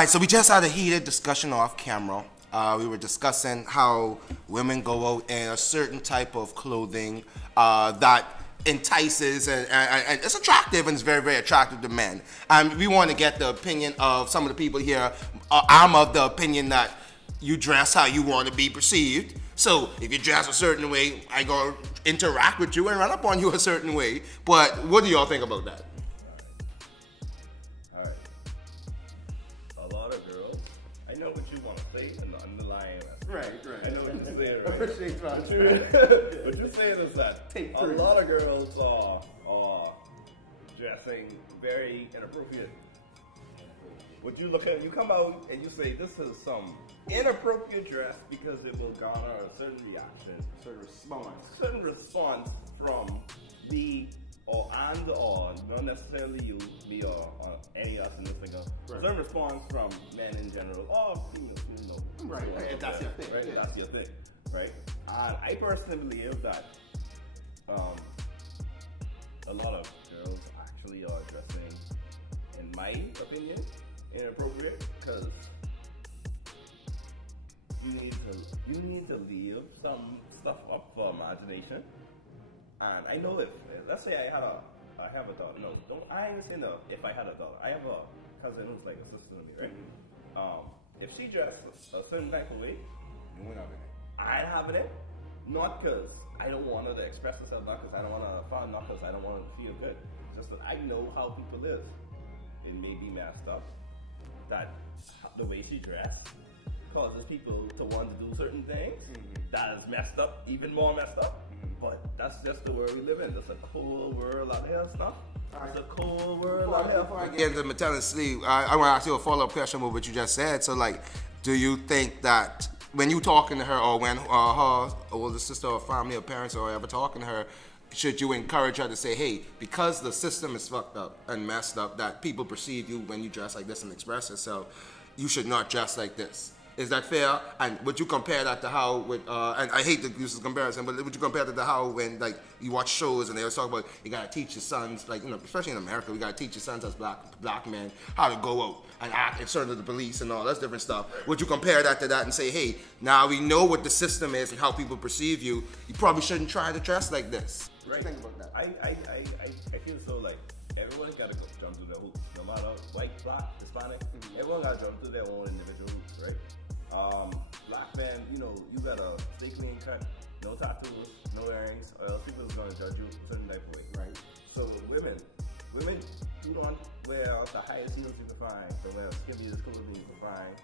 right, so we just had a heated discussion off camera. We were discussing how women go out in a certain type of clothing that entices and it's attractive and it's very, very attractive to men. And we want to get the opinion of some of the people here. I'm of the opinion that you dress how you want to be perceived. So if you dress a certain way, I go interact with you and run up on you a certain way. But what do y'all think about that? Right. I know what you're saying, right? Appreciate that. What you're saying is that a lot of girls are dressing very inappropriate. What you look at, you come out and you say, this is some inappropriate dress because it will garner a certain reaction, certain response from me or not necessarily you, me or any of us in this figure. Right. Certain response from men in general or females, you know. Right. If that's your thing. Right. Yeah. That's your thing. Right. And I personally believe that a lot of girls actually are dressing, in my opinion, inappropriate because you need to leave some stuff up for imagination. And I know if let's say I have a daughter. No, I ain't saying no. If I had a daughter, I have a cousin who's like a sister to me, right? If she dressed a certain type of way, you wouldn't have it. I'd have it. Not because I don't want her to express herself, not because I don't want her to fun, not because I don't want her to feel good. Just that I know how people live. It may be messed up. That the way she dressed causes people to want to do certain things. That is messed up, even more messed up. But that's just the world we live in. There's a cool world out here, stuff. There's a cool world out here. Before I get into maternity sleep, I want to ask you a follow-up question with what you just said. So, like, do you think that when you talking to her or when her older sister or family or parents or ever talking to her, should you encourage her to say, hey, because the system is fucked up and messed up, that people perceive you when you dress like this and express yourself, you should not dress like this? Is that fair? And would you compare that to how, and I hate to use this comparison, but would you compare that to how when like you watch shows and they always talk about you gotta teach your sons, like, you know, especially in America, we gotta teach your sons as black men how to go out and act in front of the police and all that different stuff. Would you compare that to that and say, hey, now we know what the system is and how people perceive you, you probably shouldn't try to dress like this? Right. Think about that. I feel so like everyone's got to jump through their hoops, no matter white, black, Hispanic. Everyone got to jump through their own individual hoops, right? Black man, you know, you gotta stay clean cut, no tattoos, no earrings, or else people is gonna judge you a certain type of way, right? So women do not wear the highest heels you can find, don't wear skimmiest clothing you can find,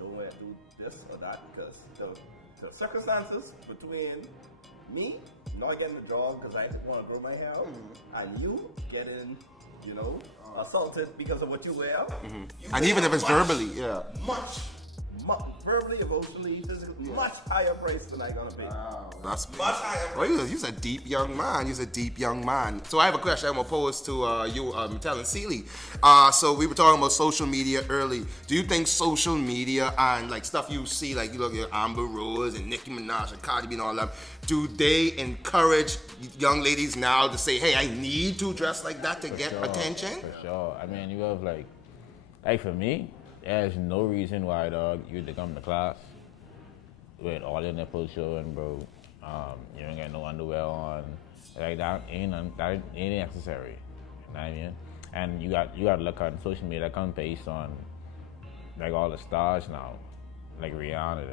don't do this or that because the circumstances between me not getting a job because I want to grow my hair out, and you getting, you know, assaulted because of what you wear. You And even if it's verbally, yeah. Verbally, emotionally, physically, much higher price than I gonna pay. Wow, that's much higher price. Well, you're a deep young man. You're a deep young man. So I have a question I'm gonna pose to you, Mattel and Seeley. So we were talking about social media early. Do you think social media and like stuff you see, like you look at Amber Rose and Nicki Minaj and Cardi B and all that, do they encourage young ladies now to say, hey, I need to dress like that to get attention? For sure. I mean, you have like for me, there's no reason why, dog, you to come to class with all your nipples showing, bro. You ain't got no underwear on. Like that ain't necessary. You know what I mean? And you got to look on social media that comes based on like all the stars now, like Rihanna,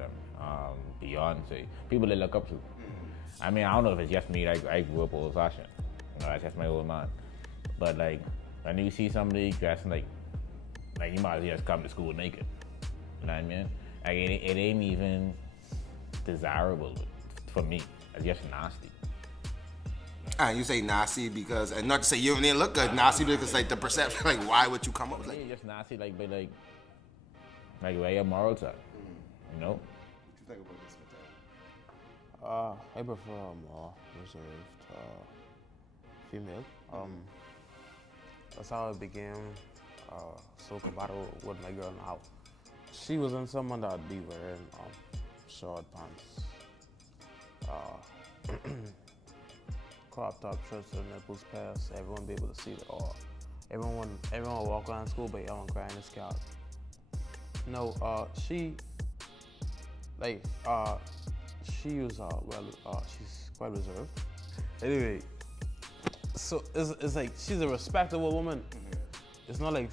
Beyonce, people they look up to. I mean, I don't know if it's just me. Like I grew up old fashioned. You know, that's just my old man. But like when you see somebody dressing like you might as well just come to school naked. You know what I mean? Like it ain't even desirable for me. It's just nasty. And you say nasty because, and not to say you didn't look good, nasty because like the perception, like why would you come up with like? It's just nasty, like where your morals are, you know? What you think about this, I prefer more reserved female. That's how it began. So compatible with my girl now. She was in someone that would be wearing short pants, crop top shirts and nipples past. Everyone be able to see it all. Everyone walk around school, but y'all crying in the scalp. No, she she's quite reserved. Anyway, so it's like she's a respectable woman. It's not like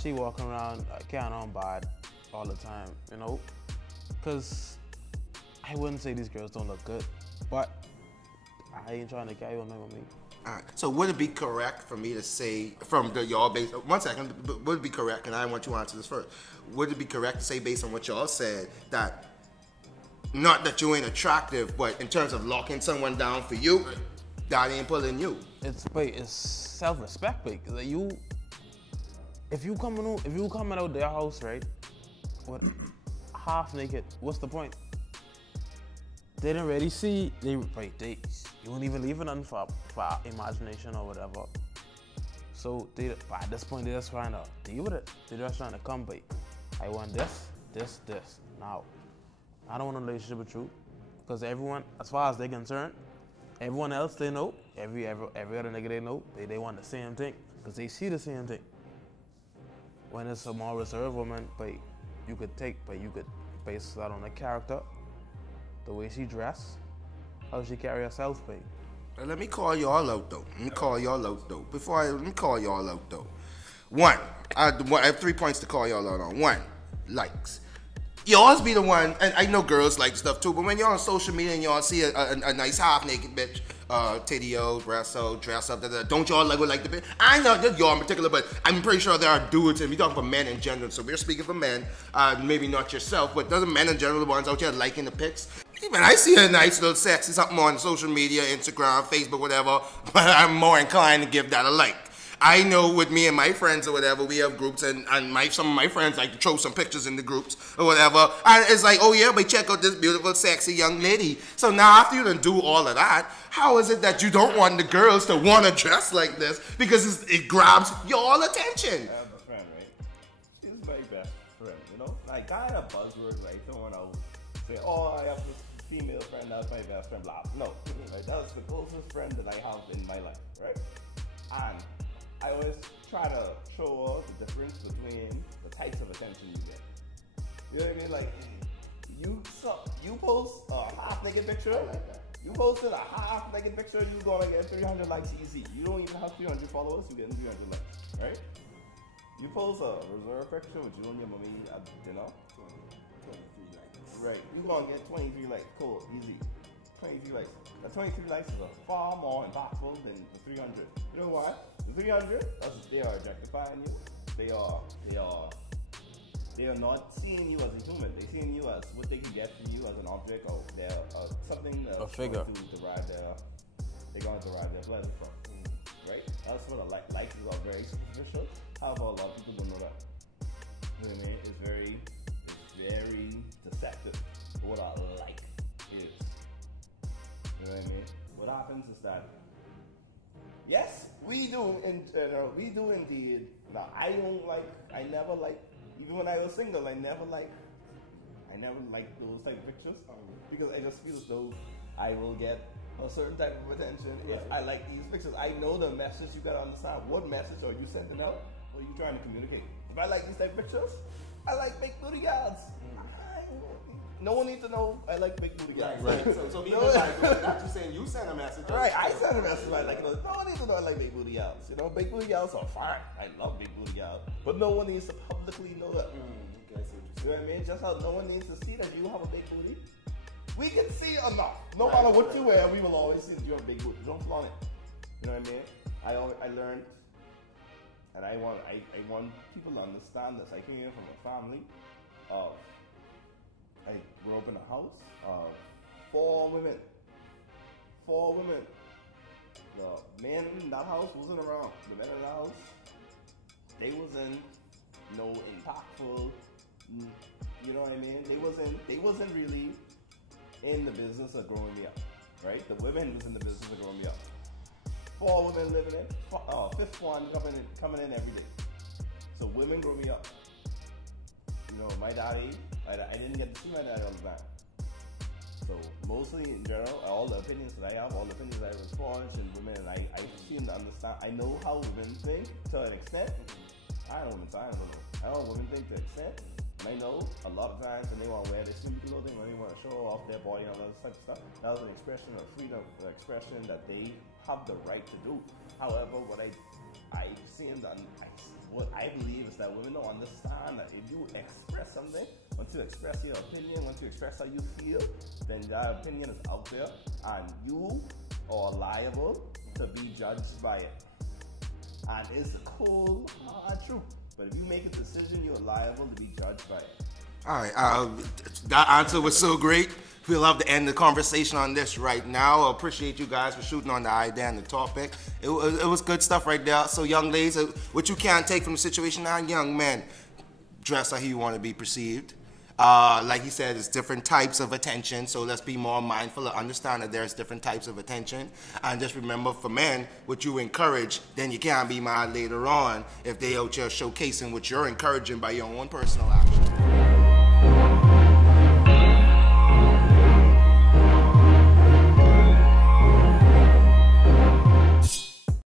she walking around carrying on bad all the time, you know? Because I wouldn't say these girls don't look good, but I ain't trying to carry on with me. All right. So would it be correct for me to say from y'all base? One second. Would it be correct? And I want you to answer this first. Would it be correct to say based on what y'all said that not that you ain't attractive, but in terms of locking someone down for you, that ain't pulling you? It's self-respect, like if you coming out their house, right, with half naked, what's the point? They didn't really see. You won't even leave it nothing for imagination or whatever. So at this point, they're just trying to deal with it. They're just trying to come, but I want this. Now, I don't want a relationship with you because everyone, as far as they're concerned, everyone else they know, every other nigga they know, they want the same thing because they see the same thing. When it's a more reserved woman, but you could base that on the character, the way she dress, how she carry herself, babe. Let me call y'all out though. Let me call y'all out though. One, I have 3 points to call y'all out on. One, likes. Y'all be the one, and I know girls like stuff too, but when y'all on social media and y'all see a nice half-naked bitch, titty-o, breast-o, dress-up, don't y'all like the bitch? I know just y'all in particular, but I'm pretty sure there are dudes, and we're talking for men in general, so we're speaking for men, maybe not yourself, but doesn't men in general the ones out here liking the pics? When I see a nice little sexy something on social media, Instagram, Facebook, whatever, I'm more inclined to give that a like. I know with me and my friends or whatever, we have groups, and some of my friends like to throw some pictures in the groups or whatever. And it's like, oh yeah, but check out this beautiful, sexy young lady. So now after you done do all of that, how is it that you don't want the girls to want to dress like this? Because it grabs your attention. I have a friend, right? She's my best friend, you know? Like, I had a buzzword, right? Someone else say, oh, I have this female friend, that's my best friend, blah. No, right? That's the closest friend that I have in my life, right? And I always try to show her the difference between the types of attention you get. You know what I mean? Like, you post a half-naked picture. I like that. You posted a half-naked picture, you're gonna get 300 likes easy. You don't even have 300 followers, you're getting 300 likes, right? You post a reserved picture with you and your mommy at dinner. 23 likes. Right, you're gonna get 23 likes. Cool, easy. 23 likes. The 23 likes is far more impactful than the 300. You know why? The 300, they are objectifying you. They are not seeing you as a human. They're seeing you as what they can get from you as an object or they're something a figure. They're going to derive their pleasure from. Right? That's what likes are very superficial. However, a lot of people don't know that. You know what I mean? It's very deceptive what a like is. You know what I mean? What happens is that, yes, we do indeed. Now, I never liked, even when I was single, I never liked those type of pictures because I just feel as though I will get a certain type of attention if I like these pictures. I know the message. You gotta understand what message are you sending out? What are you trying to communicate? If I like these type of pictures, I like big booty gals. No one needs to know I like big booty gals. Right. So even like, not just saying you send a message. Right, I send a message. I like no one needs to know I like big booty gals. You know, big booty gals are fine. I love big booty gals, but no one needs to publicly know that. You know what I mean? Just how no one needs to see that you have a big booty. We can see enough. No matter what you wear, we will always see that you have a big booty. Don't flaunt it. You know what I mean? I learned, and I want people to understand this. I came from a family of. I grew up in a house of 4 women. 4 women. The men in that house wasn't around. The men in that house, they wasn't no impactful. You know what I mean? They wasn't really in the business of growing me up, right? The women was in the business of growing me up. 4 women living in, 5th one coming in every day. So women grew me up. You know, my daddy, I didn't get to see my daddy all the time. So mostly in general, all the opinions that I have, all the opinions that I was forged in women, and I seem to understand. I know how women think to an extent. I don't know women's I don't know. I know how women think to an extent, And I know a lot of times when they want to wear their skimpy clothing, when they want to show off their body and all that type of stuff, that was an expression of freedom, an expression that they have the right to do. However, what I've seen that what I believe is that women don't understand that if you express something, once you express your opinion, once you express how you feel, then that opinion is out there, and you are liable to be judged by it. And it's a cold, hard truth. But if you make a decision, you're liable to be judged by it. All right, that answer was so great. We'll love to end the conversation on this right now. I appreciate you guys for shooting on the idea and the topic. It was good stuff right there. So young ladies, what you can't take from the situation now, young men, dress how you want to be perceived. Like he said, there's different types of attention, so let's be more mindful and understand that there's different types of attention. And just remember, for men, what you encourage, then you can't be mad later on if they out here showcasing what you're encouraging by your own personal action.